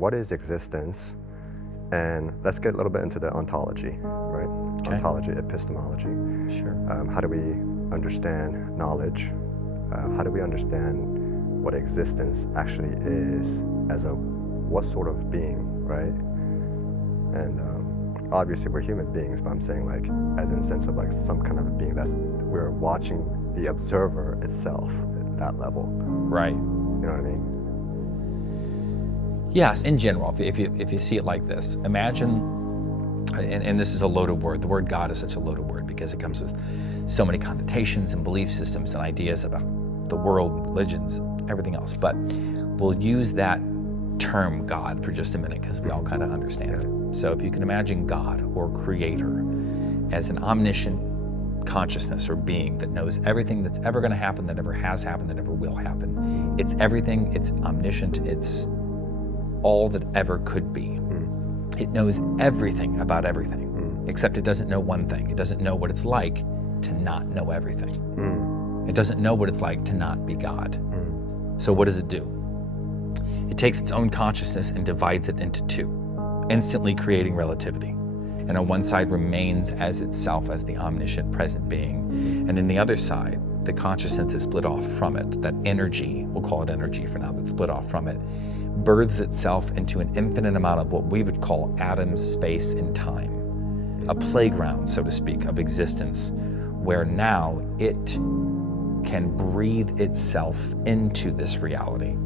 what is existence? And let's get a little bit into the ontology, right? Okay. Ontology, epistemology. Sure. How do we understand knowledge? How do we understand what existence actually is as a what sort of being, right? And obviously we're human beings, but I'm saying like as in the sense of like some kind of a being that's we're watching the observer itself at that level. Right. You know what I mean? Yes, in general, if you see it like this, imagine, and this is a loaded word, the word God is such a loaded word because it comes with so many connotations and belief systems and ideas about the world, religions, everything else. But we'll use that term God for just a minute because we all kind of understand it. So if you can imagine God or creator as an omniscient consciousness or being that knows everything that's ever going to happen, that ever has happened, that ever will happen. It's everything, it's omniscient, it's all that ever could be. It knows everything about everything, except it doesn't know one thing. It doesn't know what it's like to not know everything. It doesn't know what it's like to not be God. So what does it do? It takes its own consciousness and divides it into two, instantly creating relativity. And on one side remains as itself as the omniscient present being. And in the other side, the consciousness is split off from it, that energy, we'll call it energy for now, that's split off from it, births itself into an infinite amount of what we would call atoms, space, and time. A playground, so to speak, of existence, where now it can breathe itself into this reality,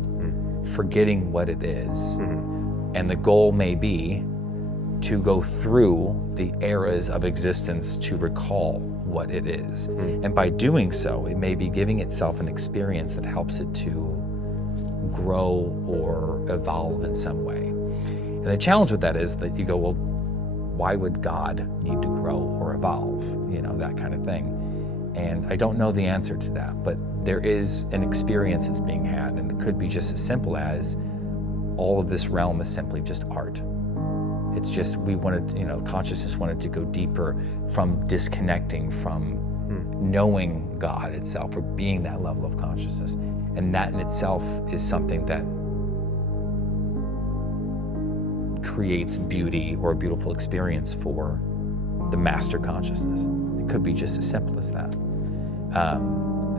forgetting what it is. And the goal may be to go through the eras of existence to recall what it is. And by doing so, it may be giving itself an experience that helps it to grow or evolve in some way. And the challenge with that is that you go, well, why would God need to grow or evolve? You know, that kind of thing. And I don't know the answer to that, but there is an experience that's being had, and it could be just as simple as all of this realm is simply just art. It's just, we wanted, you know, consciousness wanted to go deeper from disconnecting from knowing God itself or being that level of consciousness. And that in itself is something that creates beauty or a beautiful experience for the master consciousness. It could be just as simple as that.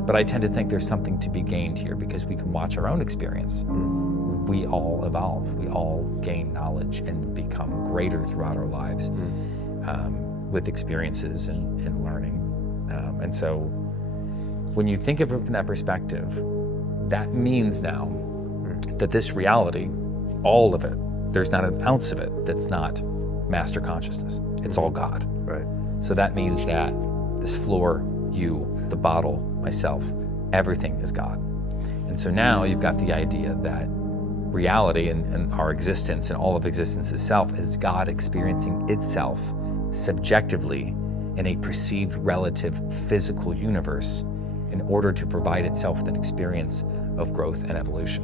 But I tend to think there's something to be gained here because we can watch our own experience. We all evolve, we all gain knowledge and become greater throughout our lives with experiences and learning. And so when you think of it from that perspective, that means now that this reality, all of it, there's not an ounce of it that's not master consciousness. It's all God. Right. So that means that this floor, you, the bottle, myself, everything is God. And so now you've got the idea that reality and our existence and all of existence itself is God experiencing itself subjectively in a perceived relative physical universe in order to provide itself with an experience of growth and evolution.